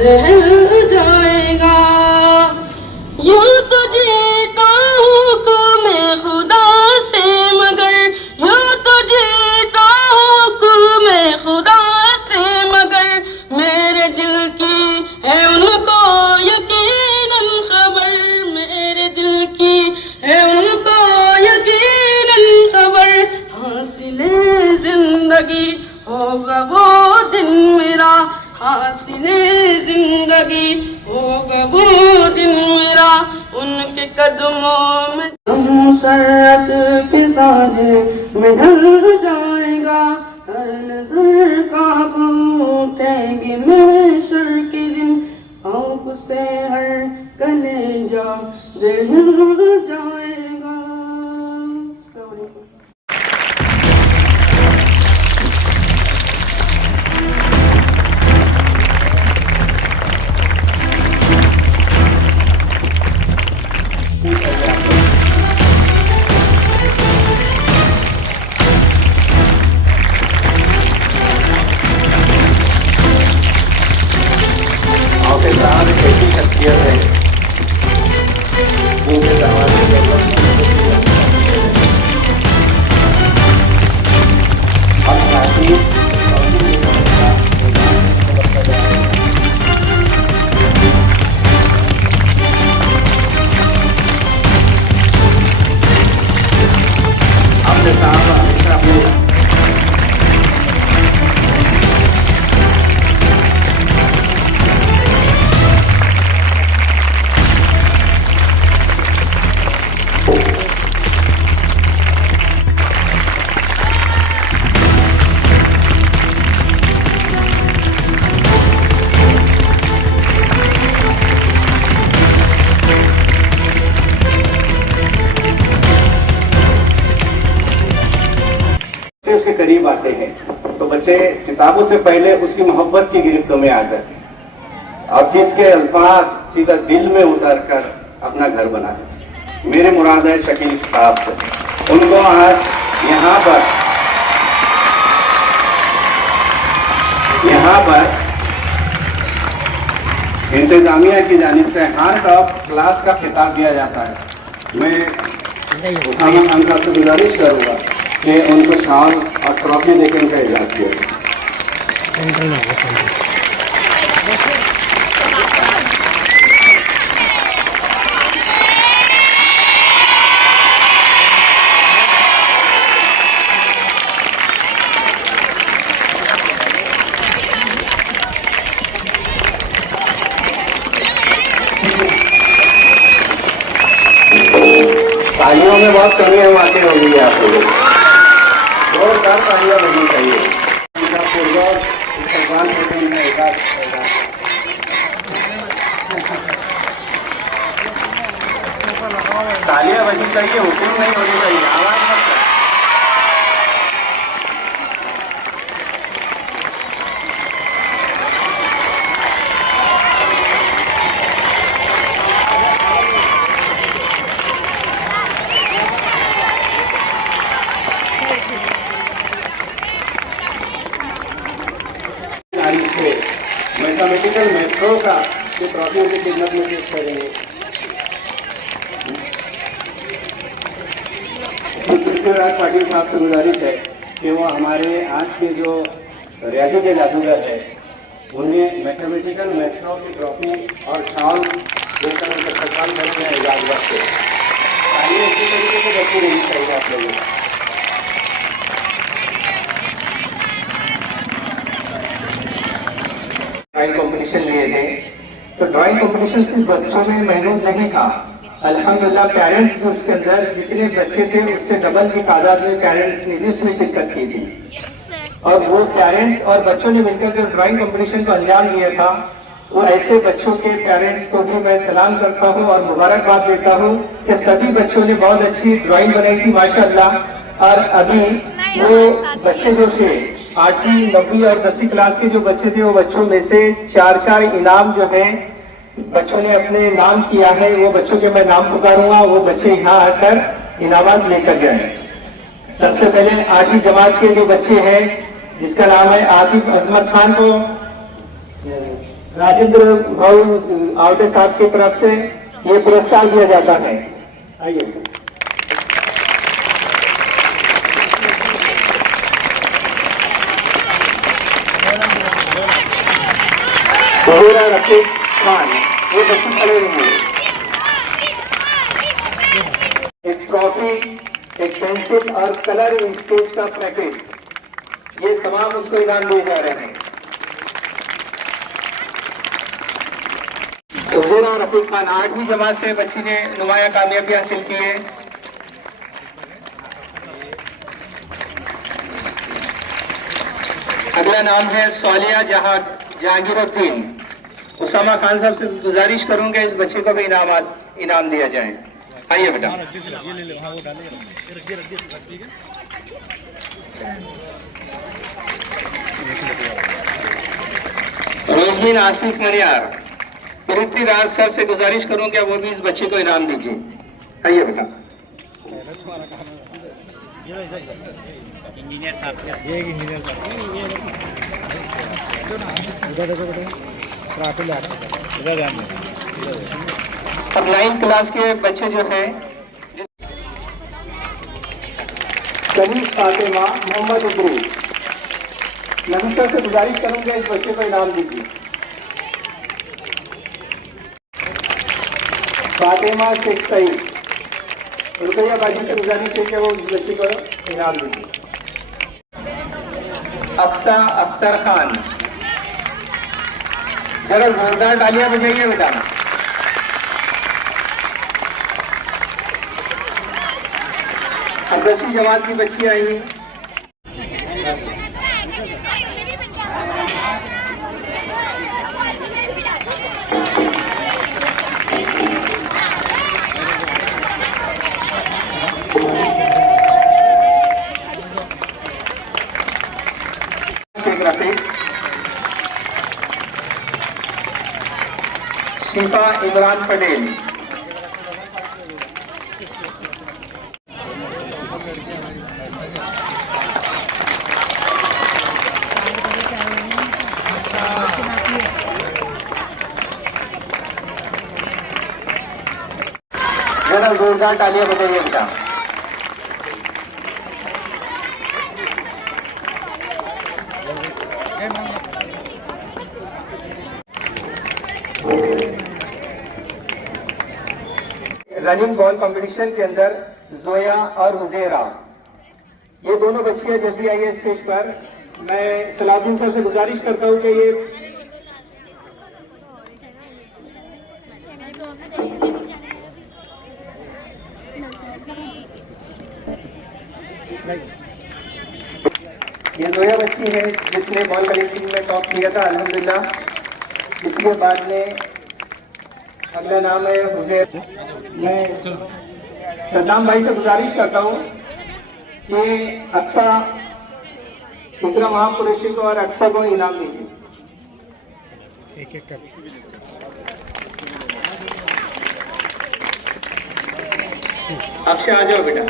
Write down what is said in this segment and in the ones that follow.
जहर जाएगा। यूं तो जीता हूँ मैं खुदा से, मगर यूं तो जीता हूँ मैं खुदा से, मगर मेरे दिल की है उनको यकीनन खबर, मेरे दिल की है उनको यकीनन खबर। हासिले जिंदगी होगा वो दिन मेरा, हासिले जिंदगी होगा वो दिन मेरा, उनके कदमों में मुसरत के साजे में ढल जाएगा। हर नजर काबू उठेगी महशर के दिन, आँख से हर कलेजा दिल जाएगा। उसके करीब आते हैं तो बच्चे किताबों से पहले उसकी मोहब्बत की गिरफ्त में आ जाते हैं और जिसके अल्फाज सीधा दिल में उतर कर अपना घर बनाते। मेरे मुराद है शकील साहब से, उनको आज यहाँ पर इंतजामिया की जानिब से हार्ट ऑफ क्लास का खिताब दिया जाता है। मैं उसामा खान साहब से गुजारिश करूँगा कि उनको शाल और ट्रॉफी देकर उनका इजाज़ किया। तालियों में बहुत कमी है, वाकई हो गई है आप लोगों को, जोरदार तालियां बजनी चाहिए। इनका पूर्वज भगवान को इनका एहसास होगा। तालियां बजनी चाहिए, हुक्म नहीं होनी चाहिए, आवाज मत कर। मैथमेटिकल मेट्रो का जो ट्रॉफी की खिदमत में पेश करेंगे। पृथ्वीराज पाटिल साहब से गुजारिश है कि वो हमारे आज के जो रियासी के जादूगर है उन्हें मैथमेटिकल मेट्रो की ट्रॉफी और शॉल देकर उनका सम्मान करेंगे एजाज वक्त से। तालियां इसी तरीके से बच्ची रहनी चाहिए आप लोगों को। ड्राइंग कॉम्पिटिशन लिए थे तो ड्राइंग कॉम्पिटिशन सिर्फ बच्चों में महसूस नहीं था, अल्हम्दुलिल्लाह पेरेंट्स जो उसके अंदर जितने बच्चे थे उससे डबल की तादाद में पेरेंट्स ने भी उसमें शिरकत की थी। और वो पेरेंट्स और बच्चों ने मिलकर जो ड्राइंग कॉम्पिटिशन को अंजाम दिया था, वो ऐसे बच्चों के पेरेंट्स को भी मैं सलाम करता हूँ और मुबारकबाद देता हूँ कि सभी बच्चों ने बहुत अच्छी ड्राइंग बनाई थी माशाअल्लाह। और अभी वो बच्चे जो थे 8वीं 9वीं और 10वीं क्लास के जो बच्चे थे, वो बच्चों में से 4 इनाम जो है बच्चों ने अपने नाम किया है। वो बच्चों के मैं नाम पुकारूंगा, वो बच्चे यहाँ आकर इनामात लेकर जाए। सबसे पहले 8वीं जमात के जो बच्चे हैं जिसका नाम है आतिफ अजमत खान, को राजेंद्र भाऊ आवटे साहब की तरफ से ये पुरस्कार दिया जाता है। आइए। ज़हीरा रफीक खान, ये बच्चे खड़े होंगे। एक ट्रॉफी, एक पेंसिल और कलर स्केच का पैकेट, ये तमाम उसको इनाम दिए जा रहे हैं। ज़हीरा रफीक खान 8वीं जमात से बच्ची ने नुमाया कामयाबी हासिल की है। अगला नाम है सोलिया जहांगीरुद्दीन। उसामा खान साहब से गुजारिश करूंगा इस बच्चे को भी इनाम दिया जाए। आइए बेटा। रोजमीन आसिफ मनियार, पृथ्वीराज सर से गुजारिश करूंगा वो भी इस बच्चे को इनाम दीजिए। आइए बेटा। इंजीनियर साहब, ये इंजीनियर साहब अब 9th क्लास के बच्चे जो हैं, कनीज फातिमा मोहम्मद इद्रीस, नमीसा से गुजारिश करूंगा इस बच्चे को इनाम दीजिए। फातिमा शेख सईद, रुकैया बाजी से गुजारिश है कि वो इस बच्चे को इनाम दीजिए। अक्सा अख्तर खान, जरा जोरदार तालियां बजाइए बेटा। अब 10वीं जमात की बच्ची आई है। शेख रफीक, शिफा इमरान पटेल, जरा जोरदार तालियां बजाइए बेटा। रनिंग बॉल कंपटीशन के अंदर जोया और हुजैरा, ये दोनों बच्चियां जल्दी आइए स्टेज पर। मैं सलाउद्दीन सर से गुजारिश करता हूं कि ये जोया बच्ची है जिसने बॉल कलेक्टिंग में टॉप किया था अल्हम्दुलिल्लाह। इसके बाद में अगला नाम है हुजैर। मैं सद्दाम भाई से गुजारिश करता हूँ कि अक्सा इकराम महाकुरैशी को और अक्सा को इनाम दीजिए। एक अक्सा आ जाओ बेटा।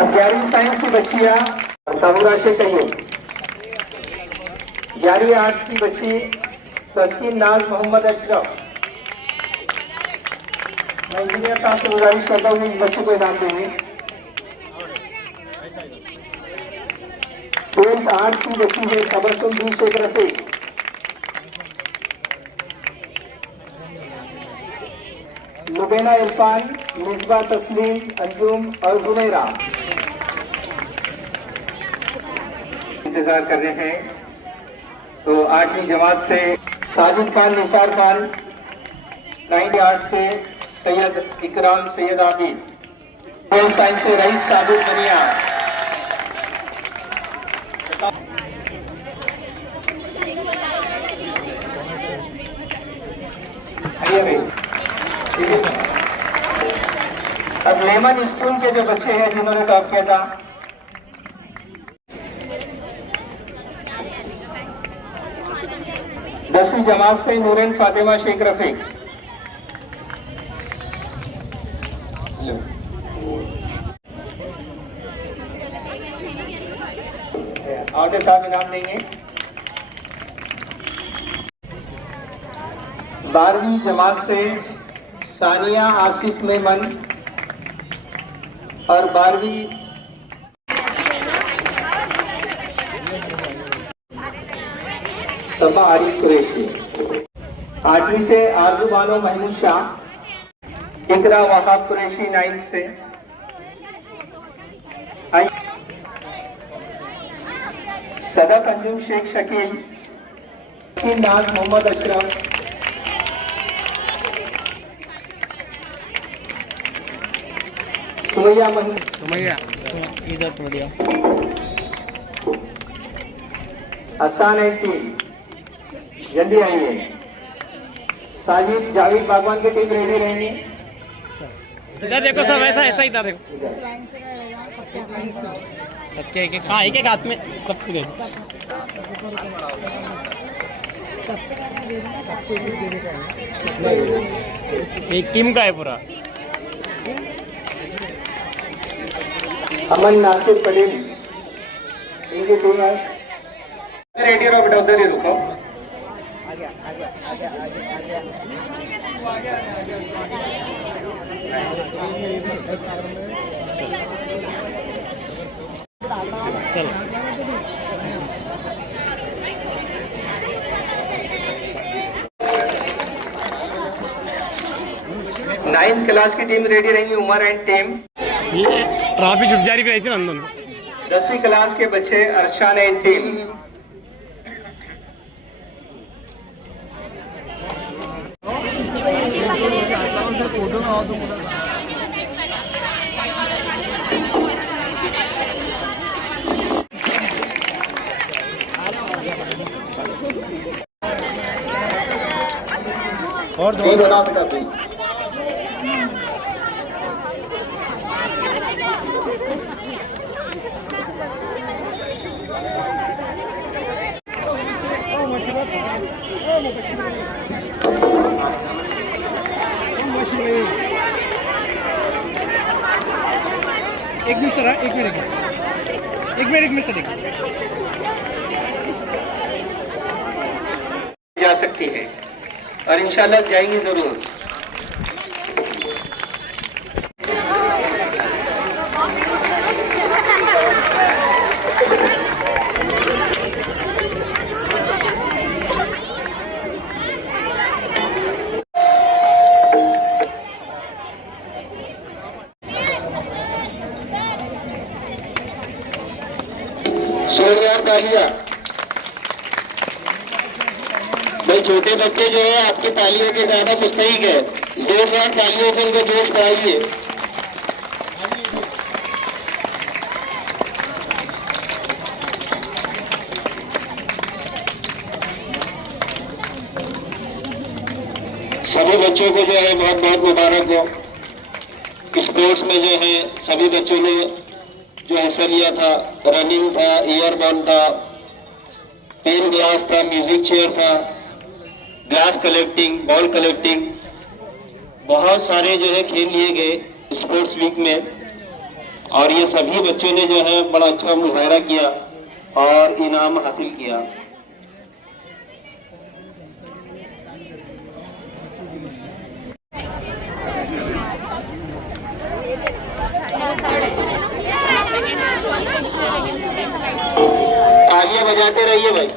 अब 11वीं साइंस की बच्चियां तहुरा से कहिए। 11वीं आर्ट्स की बच्ची तस्कीन नाज मोहम्मद अशरफ, मैं इंजीनियर साहब से गुजारिश करता हूँ इस बच्चे को इनाम देंगे। 12th आर्ट्स की बच्ची है तबस्सुम शेख रफीक, मुबीना इरफान, मिसबा तस्लीम, अंजुम और जुमेरा इंतजार कर रहे हैं। तो 8वीं जमात से साजिद खान, निसार खान, 9th आर्ट से सैयद इकराम सैयद आबिद, होम साइंस से रईस साबित बनिया, अब लेमन स्कूल के जो बच्चे हैं जिन्होंने टॉप किया था, 10वीं जमात से नूरन फातिमा शेख रफीक। और के साथ इनाम देंगे। 12वीं जमात से सानिया आसिफ मेमन और 12वीं सबा आरिफ कुरैशी। 8वीं से आरजू बानो महमूद शाह, इकरा वहाब कुरैशी 9th से। सदक अंजुम शेख शकील, नाज मोहम्मद अशरफ, सुमैया इधर थोड़ा दिया। हसान एक टीम जल्दी आइए। साजिद जावेद बागवान की टीम रेडी रहेंगी। इधर देखो सब ऐसा ऐसा इधर देखो। सबके एक हाँ एक हाथ में सबको दे। एक टीम का है पूरा। अमन नासिर पटेल इनकी टीम है। रेडी रहो बेटा, उधर ही रुको। चलो 9th क्लास की टीम रेडी रहेंगी। Umar and team. ये ट्रॉफी छुट जारी कराई थी नंदन। 10वीं क्लास के बच्चे अरशान एंड टीम। और नहीं बना बेटा तुम। एक मिनट सर, एक मिनट सर। जा सकती है और इंशाल्लाह जाएंगी जरूर। जोरदार तालियां। भाई छोटे बच्चे जो है आपकी तालियों के ज्यादा मुस्तहिक है। जोरदार तालियों से उनको जोश बढ़ाइए। सभी बच्चों को जो है बहुत बहुत मुबारक हो। स्पोर्ट्स में जो है सभी बच्चों ने जो हिस्सा लिया था, रनिंग था, एयर बॉल था, पेन ग्लास था, म्यूजिक चेयर था, ग्लास कलेक्टिंग, बॉल कलेक्टिंग, बहुत सारे जो है खेल लिए गए स्पोर्ट्स वीक में। और ये सभी बच्चों ने जो है बड़ा अच्छा मुजाहरा किया और इनाम हासिल किया। तालियां बजाते रहिए भाई।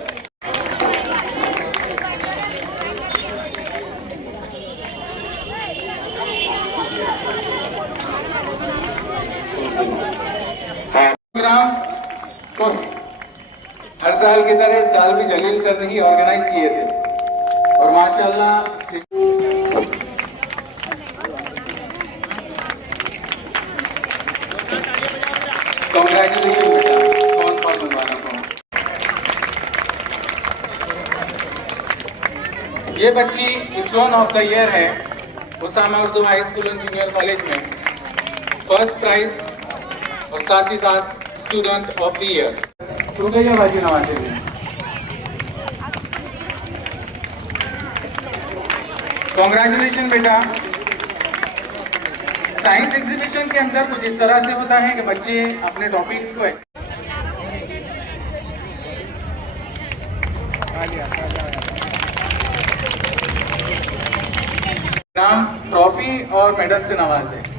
तो हर साल की तरह इस साल भी जलील सर ने ही ऑर्गेनाइज किए थे और माशाल्लाह कांग्रेचुलेशन बेटा, बहुत बहुत मुबारक हो। ये बच्ची स्टूडेंट ऑफ द ईयर है Usama Urdu high school and junior college में, फर्स्ट प्राइज और साथ ही साथ स्टूडेंट ऑफ द ईयर। रुकइए बाजी नवाजे। कॉन्ग्रेचुलेशन बेटा। साइंस एग्जीबिशन के अंदर कुछ इस तरह से होता है कि बच्चे अपने टॉपिक्स को नाम, ट्रॉफी और मेडल से नवाजे।